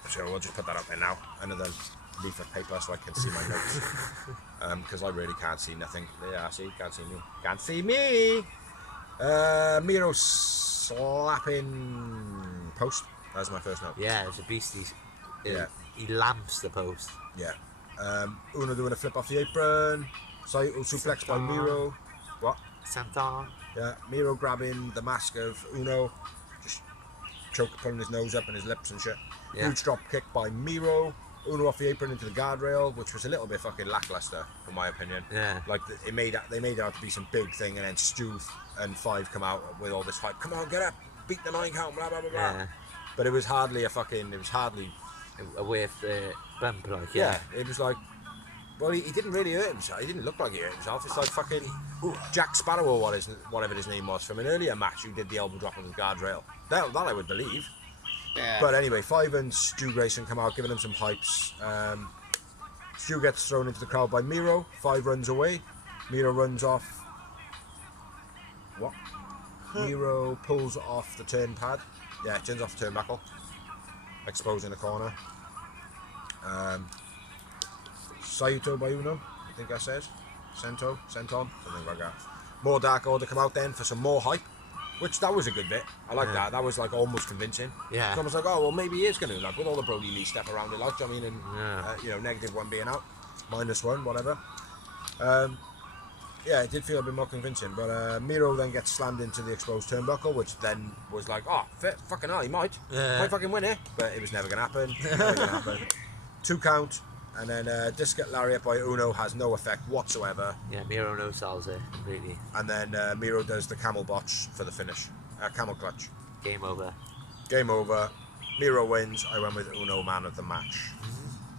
So we'll just put that up there now. Another leaf of paper so I can see my notes. Because I really can't see nothing. Yeah, see, can't see me. Can't see me! Miro slapping post. That's my first note. Yeah, it's a beast. Yeah. He lamps the post. Yeah. Uno doing a flip off the apron. Saito suplex by Miro. What? Santan. Yeah. Miro grabbing the mask of Uno. Just pulling his nose up and his lips and shit. Yeah. Huge drop kick by Miro. Uno off the apron into the guardrail, which was a little bit fucking lackluster, in my opinion. Yeah. Like, they made it out to be some big thing, and then Stu and Five come out with all this hype. Come on, get up, beat the 9 count, blah, blah, blah, blah. Yeah. But it was hardly A with the bump, like, yeah, it was like, well, he didn't really hurt himself. He didn't look like he hurt himself. It's like fucking Jack Sparrow or whatever his name was from an earlier match who did the elbow drop on the guardrail. That I would believe. Yeah. But anyway, Five and Stu Grayson come out, giving him some hypes. Stu gets thrown into the crowd by Miro. Five runs away. Miro runs off. What? Miro pulls off the turn pad. Yeah, turns off the turnbuckle, exposing the corner. Saito by Uno, I think that says. Senton, something like that. More Dark Order come out then for some more hype. Which, that was a good bit. I like that. That was like almost convincing. Yeah. It's almost like, oh, well, maybe he is going to, like, with all the Brody Lee stuff around it, like, I mean, and, -1 being out, -1, whatever. Yeah, it did feel a bit more convincing, but Miro then gets slammed into the exposed turnbuckle, which then was like, oh, fucking hell, he might fucking win it, but it was never going to happen. 2 count, and then Discus Lariat by Uno has no effect whatsoever. Yeah, Miro no sells it completely. And then Miro does the camel botch for the finish. Camel clutch. Game over. Game over. Miro wins. I went with Uno man of the match.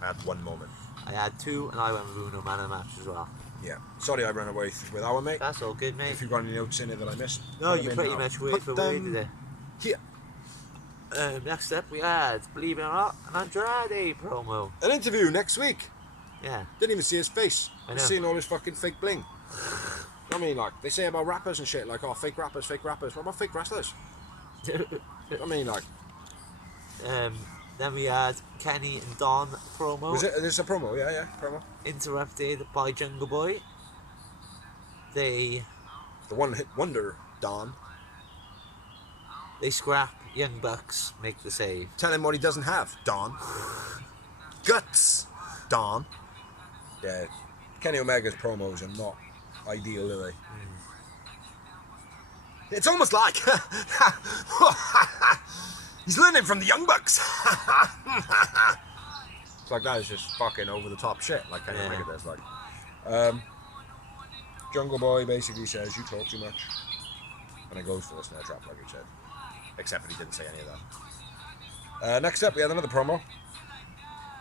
I had 1 moment. I had 2, and I went with Uno man of the match as well. Yeah. Sorry I ran away with our mate. That's all good, mate. If you've got any notes in it that I missed. No, you pretty much word for word did it. Here. Next up we had, believe it or not, an Andrade promo. An interview next week. Yeah. Didn't even see his face. I know. Just seeing all his fucking fake bling. I mean, like, they say about rappers and shit, like, oh, fake rappers, fake rappers. What about fake wrestlers? I mean, like... Then we had Kenny and Don promo. Was it? This is a promo, yeah, promo. Interrupted by Jungle Boy. They The one-hit wonder, Don. scrap Young Bucks, make the save. Tell him what he doesn't have, Don. Guts, Don. Yeah, Kenny Omega's promos are not ideal, are they? It's almost like he's learning from the Young Bucks. It's like that is just fucking over the top shit, like Kenny Omega does. Like, Jungle Boy basically says, "You talk too much," and it goes for the snare trap, like he said. Except that he didn't say any of that. Next up, we had another promo.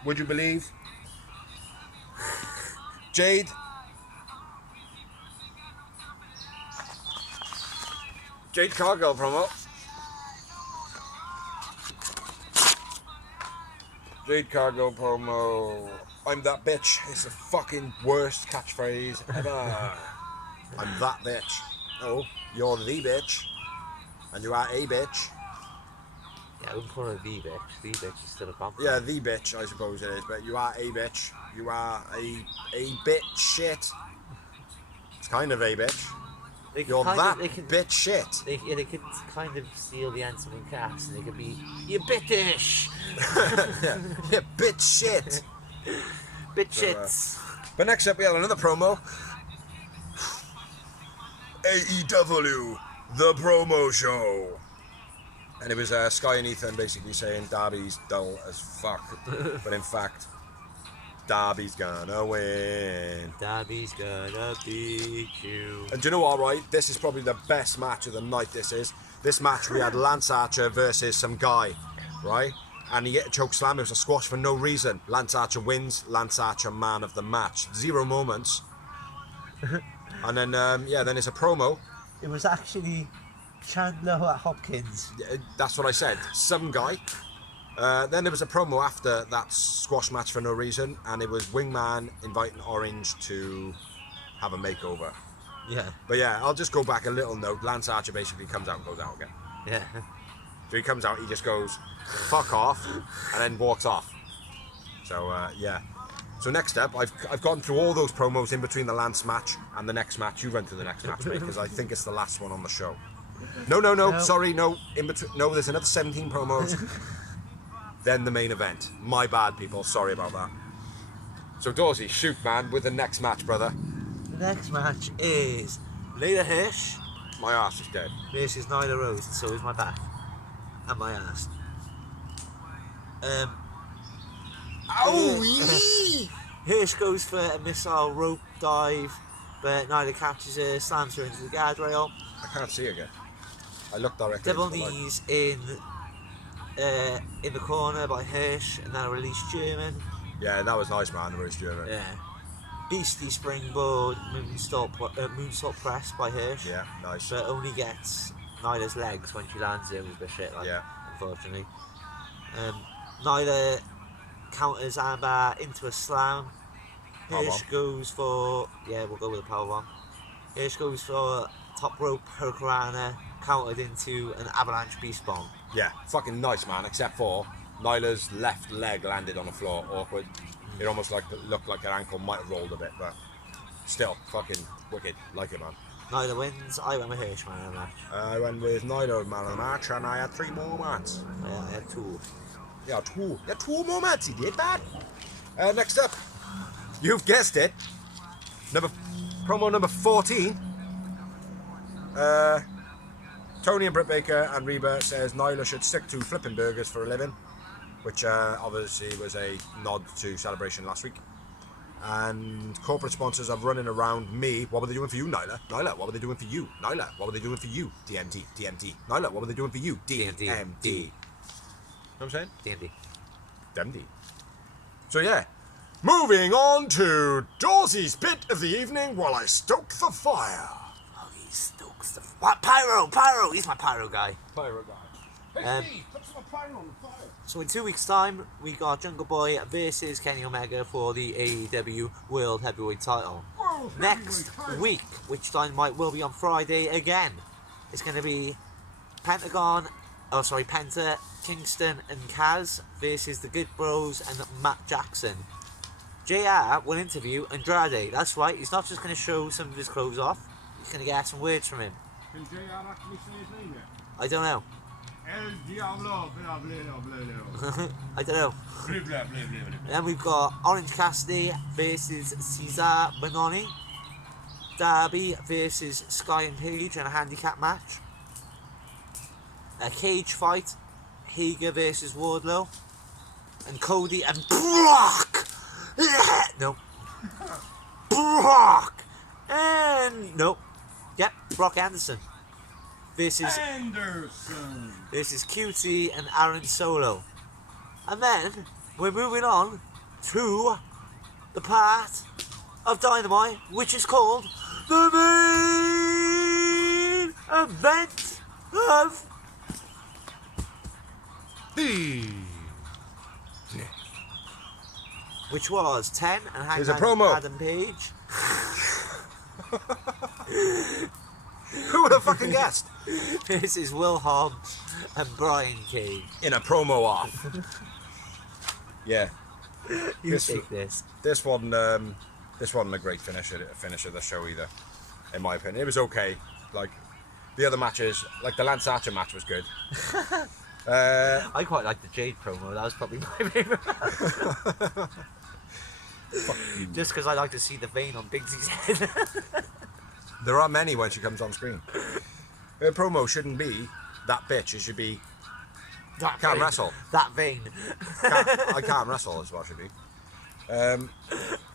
Would you believe? Jade. Jade Cargill promo. Jade Cargill promo. I'm that bitch. It's the fucking worst catchphrase ever. I'm that bitch. Oh, you're the bitch. And you are a bitch. Yeah, I wouldn't call her the bitch. The bitch is still a compliment. Yeah, the bitch, I suppose it is, but you are a bitch. You are a bitch shit. It's kind of a bitch. You're that bitch shit. They could kind of steal the answer in cast, and they could be, you bittish! Yeah, bitch shit. Bitch shits. But next up we have another promo. AEW, the promo show. And it was Sky and Ethan basically saying Darby's dull as fuck. But in fact, Darby's gonna win. Darby's gonna beat you. And do you know what, right? This is probably the best match of the night, this is. This match, we had Lance Archer versus some guy, right? And he hit a choke slam. It was a squash for no reason. Lance Archer wins. Lance Archer, man of the match. 0 moments. And then, then it's a promo. It was actually Chandler Hopkins. That's what I said. Some guy. Then there was a promo after that squash match for no reason, and it was Wingman inviting Orange to have a makeover. Yeah. But yeah, I'll just go back a little note. Lance Archer basically comes out and goes out again. Yeah. So he comes out, he just goes, fuck off, and then walks off. So, yeah. So next up, I've gone through all those promos in between the Lance match and the next match. You run through the next match, mate, because I think it's the last one on the show. No, sorry, no. In between, no, there's another 17 promos. Then the main event. My bad, people. Sorry about that. So, Dorsey, shoot, man, with the next match, brother. The next match is Leyla Hirsch. My ass is dead. Versus Nyla Rose, and so is my back. And my ass. Hirsch goes for a missile rope dive, but Nyla catches her, slams her into the guardrail. I can't see again. I looked directly. Double knees in the corner by Hirsch, and then a release German. Yeah, that was nice, man. The release German. Yeah. Beastie springboard moonsault press by Hirsch. Yeah, nice. But only gets Nyla's legs when she lands it, was a bit shit, like, yeah. Unfortunately. Nyla counters Amber into a slam. Hirsch goes for, we'll go with a powerbomb. Hirsch goes for top rope hurricanrana, countered into an avalanche beast bomb. Yeah, fucking nice, man, except for Nyla's left leg landed on the floor, awkward. It almost looked like her ankle might have rolled a bit, but still, fucking wicked, like it, man. Nyla wins. I went with Hirsch, man of the match. I went with Nyla, man of the match, and I had 3 more moments. Yeah, I had 2. Yeah, 2. Yeah, 2 moments, he did, man. Next up, you've guessed it, promo number 14. Tony and Britt Baker and Reba says Nyla should stick to flipping burgers for a living, which obviously was a nod to Celebration last week. And corporate sponsors are running around me. What were they doing for you, Nyla? Nyla, what were they doing for you? Nyla, what were they doing for you? DMT. Nyla, what were they doing for you? DMT. Know what I'm saying? DMT. So yeah, moving on to Dorsey's bit of the evening while I stoke the fire. Oh, he stokes the... What? Pyro! He's my pyro guy. Pyro guy. Put some apparel on the fire. So in 2 weeks' time, we got Jungle Boy versus Kenny Omega for the AEW World Heavyweight title. World Next Heavyweight title. week, which Dynamite will be on Friday again, it's going to be Penta, Kingston and Kaz versus the Good Bros and Matt Jackson. JR will interview Andrade. That's right, he's not just going to show some of his clothes off, he's going to get some words from him. Can JR actually say his name yet? I don't know. El Diablo, blah, blah, blah, blah. I don't know. Blah, blah, blah, blah, blah. Then we've got Orange Cassidy versus Cesar Bononi. Darby versus Sky and Page in a handicap match. A cage fight. Hager versus Wardlow. And Cody and Brock. No. Brock. And no. Yep, Brock Anderson. Versus Anderson. QT and Aaron Solo. And then we're moving on to the part of Dynamite which is called the main event of which was 10 and Here's a Hangman promo. Adam Page. Who would have fucking guessed? This is Will Hobbs and Brian Cage. In a promo off. Yeah. You This- take this. This wasn't a great finish of the show either, in my opinion. It was okay. Like the other matches, like the Lance Archer match was good. I quite like the Jade promo. That was probably my favourite. Just because I like to see the vein on Biggsie's head. There are many when she comes on screen. Her promo shouldn't be that bitch. It should be That can't vein. wrestle. That vein. I can't wrestle is what it should be.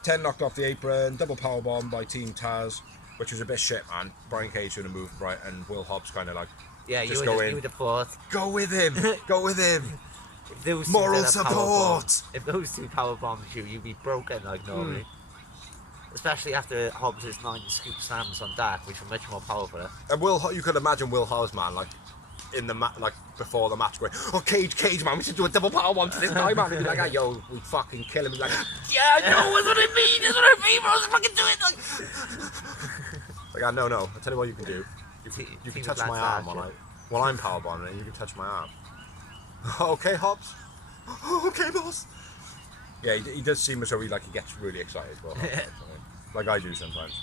10 knocked off the apron, double powerbomb by Team Taz, which was a bit shit, man. Brian Cage should have moved right, and Will Hobbs kind of like Yeah, just you go would in. have thought. Go with him. Go with him. If those two Moral did a support. powerbomb- If those two power bombs you'd be broken like normally. Especially after Hobbs' 9 scoop slams on Dark, which were much more powerful. And you could imagine Will Hobbs, man, like in the like before the match, going, "Oh, Cage, man, we should do a double powerbomb to this guy, man." And be like, "Ah, yo, we fucking kill him." He's like, "Yeah, I know, that's what I mean. That's what I mean, bro. Let's fucking do it." Like, no. I'll tell you what you can do. You can touch my arm while I'm powerbombing, and you can touch my arm. Okay, Hobbs. Okay, boss. Yeah, he does seem as though he gets really excited. Well, like I do sometimes.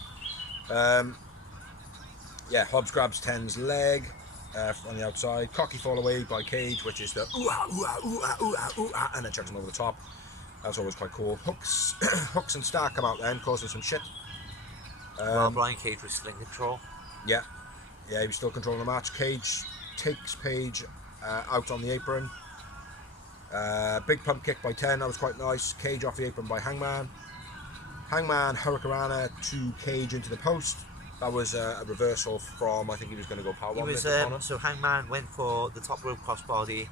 Yeah, Hobbs grabs 10's leg on the outside. Cocky fall away by Cage, which is the ooh-ah, ooh-ah, ooh-ah, ooh-ah, ooh-ah, and then chucks him over the top. That's always quite cool. Hooks and Stark come out then, causing some shit. Well, Brian Cage was still in control. Yeah, he was still controlling the match. Cage takes Page out on the apron. Big pump kick by 10, that was quite nice. Cage off the apron by Hangman. Hangman Hurricanrana to Cage into the post. That was a reversal from, I think he was going to go powerbomb. So Hangman went for the top rope crossbody.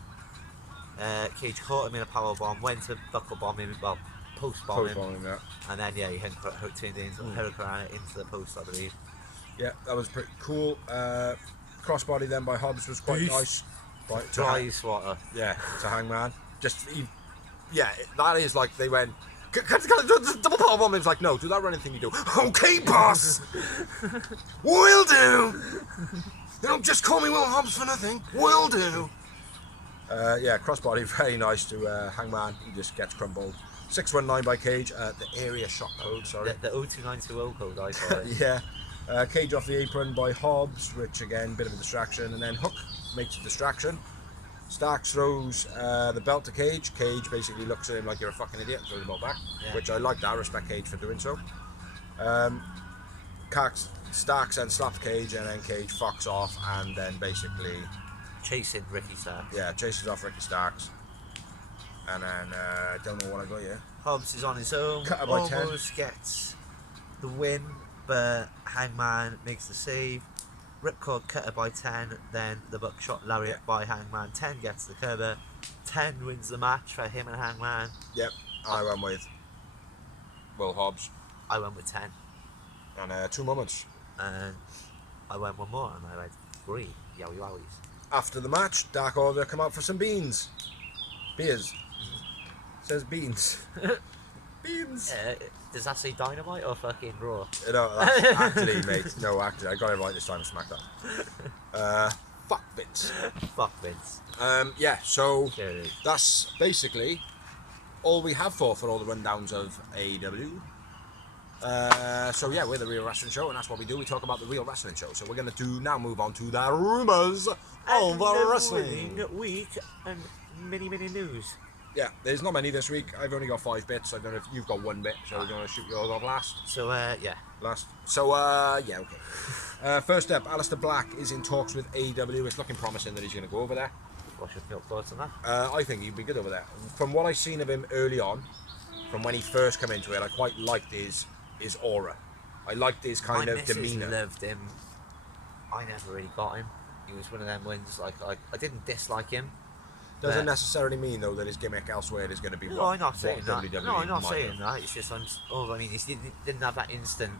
Cage caught him in a powerbomb, went to buckle bomb him, well, post bomb him. Yeah. And then, yeah, he turned into Hurricanrana into the post, I believe. Yeah, that was pretty cool. Crossbody then by Hobbs was quite nice. Dry swatter. Yeah, to Hangman. That is like they went, double powerbomb. It's like, no, do that running thing you do. Okay, boss. Will do. You don't just call me Will Hobbs for nothing. Will do. Yeah, crossbody, very nice to Hangman. He just gets crumbled. 619 by Cage. The area shot code, sorry. The 02920 code, I call it. Yeah. Cage off the apron by Hobbs, which again, bit of a distraction. And then Hook makes a distraction. Starks throws the belt to Cage. Cage basically looks at him like, "You're a fucking idiot," and throws the belt back, which I like that. I respect Cage for doing so. Starks then slaps Cage, and then Cage fucks off, and then basically Chasing Ricky Starks. Yeah, chases off Ricky Starks. And then, don't know what I got here. Hobbs is on his own, Cut by 10. almost gets the win, but Hangman makes the save. Ripcord cutter by 10, then the buckshot lariat by Hangman. 10 gets the cover. 10 wins the match for him and Hangman. Yep, I went with Will Hobbs. I went with 10. And 2 moments. And I went one more, and I went 3. Yowie wowies. After the match, Dark Order come out for some beans. Beers. Says beans. Beans. Does that say Dynamite or fucking Raw? No, that's actually, mate. No, actually, I got it right this time. SmackDown. Fuck Vince. Fuck Vince. Yeah. So Sure it is. that's basically all we have for all the rundowns of AEW. So yeah, we're the Real Wrestling Show, and that's what we do. We talk about the Real Wrestling Show. So we're going to now move on to the rumours of the wrestling week and many news. Yeah, there's not many this week. I've only got 5 bits. I don't know if you've got 1 bit, so we're going to shoot yours off last. So yeah. Last. So yeah, okay. First up, Aleister Black is in talks with AEW. It's looking promising that he's going to go over there. What's your thoughts on that? I think he'd be good over there. From what I've seen of him early on, from when he first came into it, I quite liked his aura. I liked his kind of demeanour. I loved him. I never really got him. He was one of them ones like I didn't dislike him. Doesn't necessarily mean though that his gimmick elsewhere is going to be no, I'm not saying that. WWE No, I'm not might saying have. that. It's just I mean, he didn't have that instant.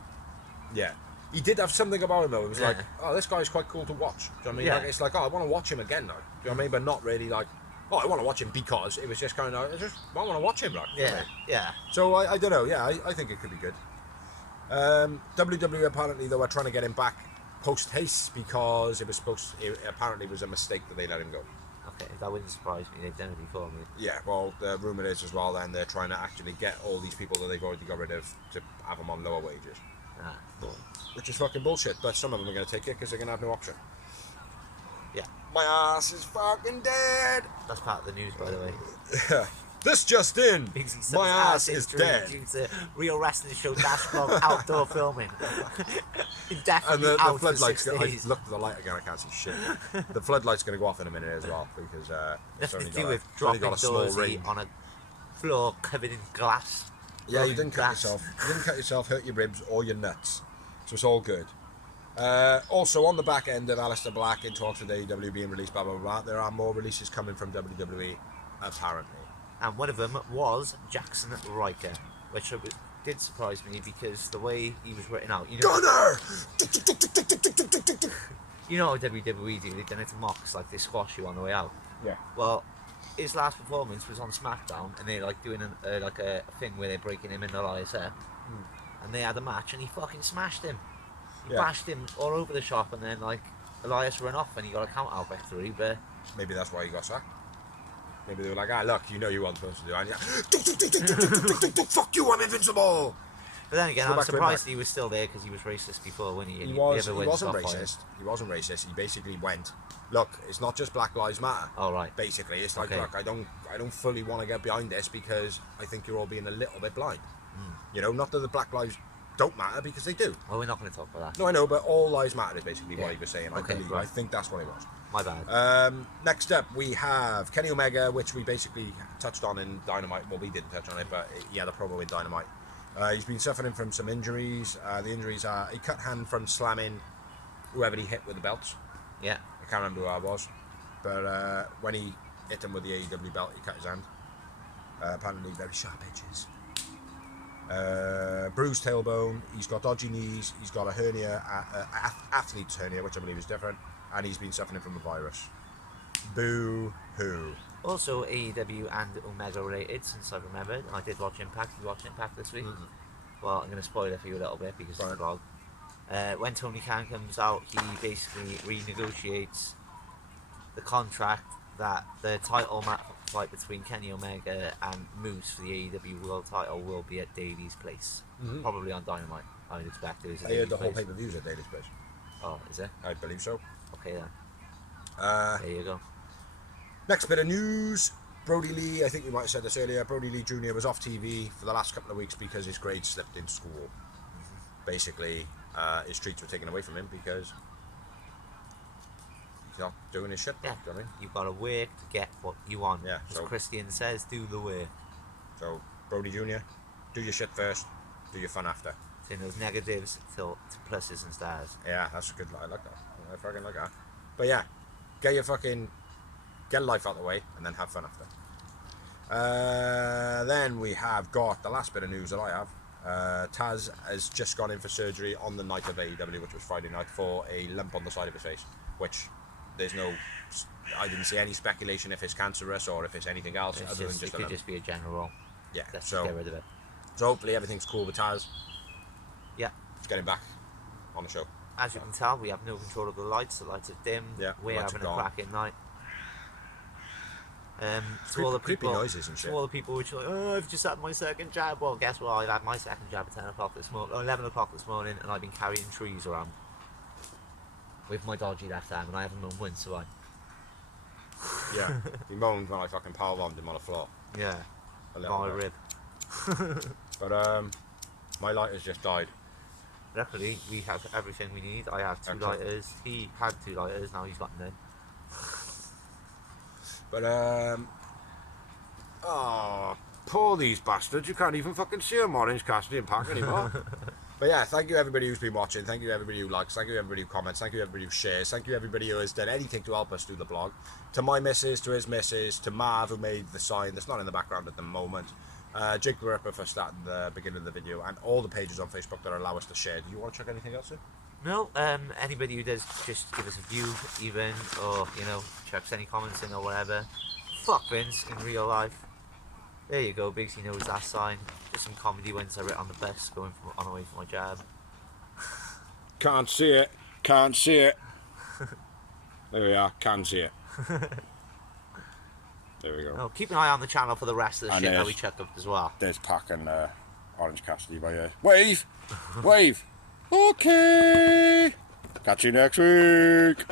Yeah. He did have something about him though. It was Yeah. like, oh, this guy's quite cool to watch. Do you know what I mean? Yeah. Like, it's like, oh, I want to watch him again now. Do you know what I mean? But not really like, oh, I want to watch him because it was just kind of, I want to watch him, like. You know what I Yeah, mean? yeah. So I don't know. Yeah, I think it could be good. WWE apparently though are trying to get him back post haste because it apparently was a mistake that they let him go. Okay, that wouldn't surprise me. They've done it before. Yeah, well, the rumour is as well then they're trying to actually get all these people that they've already got rid of to have them on lower wages. Cool. Which is fucking bullshit, but some of them are going to take it because they're going to have no option. Yeah, My ass is fucking dead! that's part of the news, by the way. This just in! Bigsy Sutton's My ass is injury dead! due to Real Wrestling Show Dashboard outdoor filming. And Indefinitely the out for floodlights, 6 I days. looked at the light again, I can't see shit. The floodlight's going to go off in a minute as well because it's Nothing only to do got, with it's only dropping got a small Dorsey ring. on a floor covered in glass. Yeah, you Broken didn't cut glass. yourself. You didn't cut yourself, hurt your ribs or your nuts. So it's all good. Also, on the back end of Aleister Black in talks with AEW being released, blah, blah, blah, there are more releases coming from WWE, apparently. And one of them was Jackson Riker, which did surprise me because the way he was written out. Gunner! You know how WWE do, they've done it to Mox, like they squash you on the way out. Yeah. Well, his last performance was on SmackDown, and they're like doing a thing where they're breaking him and Elias up, and they had a match, and he fucking smashed him. He Yeah. bashed him all over the shop, and then like Elias ran off, and he got a count out victory. But Maybe that's why he got sacked. Maybe they were like, ah, look, you know you weren't supposed to do it. And fuck you, I'm invincible! then again, Go I'm back to him surprised back. he was still there because he was racist before when he He ever went wasn't stop racist. He wasn't racist. He basically went, look, it's not just Black Lives Matter. All right. Basically, it's like, Okay. look, I don't fully want to get behind this because I think you're all being a little bit blind. You know, not that the Black Lives don't matter because they do. Well, we're not going to talk about that. No, I know, but all lives matter is basically Yeah. what he was saying. Okay, I believe. right. I think that's what it was. My bad. Next up, we have Kenny Omega, which we basically touched on in Dynamite. Well, we didn't touch on it, but he had a promo in Dynamite. He's been suffering from some injuries. The injuries are a cut hand from slamming whoever he hit with the belts. Yeah. I can't remember who I was, but when he hit him with the AEW belt, he cut his hand. Apparently, very sharp edges. Bruised tailbone. He's got dodgy knees. He's got a hernia, athlete's hernia, which I believe is different, and he's been suffering from a virus. Boo hoo. Also, AEW and Omega related, since I remembered. I did watch Impact. You watched Impact this week? Well, I'm going to spoil it for you a little bit because it's a vlog. When Tony Khan comes out, he basically renegotiates the contract that the title fight between Kenny Omega and Moose for the AEW World title will be at Daily's place. Probably on Dynamite, I would expect it is. I heard the whole pay-per-view's at Daily's place. Oh, is it? I believe so. Okay then. There you go. Next bit of news. Brody Lee, I think we might have said this earlier, Brody Lee Jr. was off TV for the last couple of weeks because his grades slipped in school. Basically, his treats were taken away from him because he's not doing his shit. Yeah. Do you know what I mean? You've got to work to get what you want. Yeah, As so- Christian says, do the work. So, Brody Jr., do your shit first, do your fun after. Turn those negatives to pluses and stars. Yeah, that's a good. I like that. I fucking like that. But yeah, get life out of the way and then have fun after. Then we have got the last bit of news that I have. Taz has just gone in for surgery on the night of AEW, which was Friday night, for a lump on the side of his face, which there's no. I didn't see any speculation if it's cancerous or if it's anything else It's other than just, just it could just be a general. yeah. Let's So get rid of it. so hopefully everything's cool with Taz. Yeah. Let's get him back on the show. As you can tell, we have no control of the lights. The lights are dimmed. Yeah, We're lights are having a gone. cracking night. To all the Creepy people, noises and shit. To all the people which are like, oh, I've just had my second jab. Well, guess what? I've had my second jab at 10 o'clock this morning, 11 o'clock this morning, and I've been carrying trees around with my dodgy left arm, and I haven't known when, so I. Yeah. He moaned when I fucking power bombed him on the floor. Yeah. A little My bit. rib. But my lighter's just died. Luckily, we have everything we need. I have 2 Excellent. lighters. He had 2 lighters. Now he's got none. But oh, poor these bastards. You can't even fucking see them Orange Cassidy and Pack anymore. But yeah, thank you everybody who's been watching. Thank you everybody who likes. Thank you everybody who comments. Thank you everybody who shares. Thank you everybody who has done anything to help us do the blog. To my missus, to his missus, to Marv who made the sign that's not in the background at the moment. Jake the Ripper for starting the beginning of the video, and all the pages on Facebook that allow us to share. Do you want to check anything else, sir? No, anybody who does just give us a view, even, or, you know, chucks any comments in or whatever. Fuck Vince in real life. There you go, Biggsy knows that sign. Just some comedy ones I wrote on the bus going on away from my jab. Can't see it. Can't see it. There we are. Can see it. There we go. Oh, keep an eye on the channel for the rest of the And shit that there's- we chuck up as well. There's Pack and Orange Cassidy by here. Wave! Wave! Okay! Catch you next week!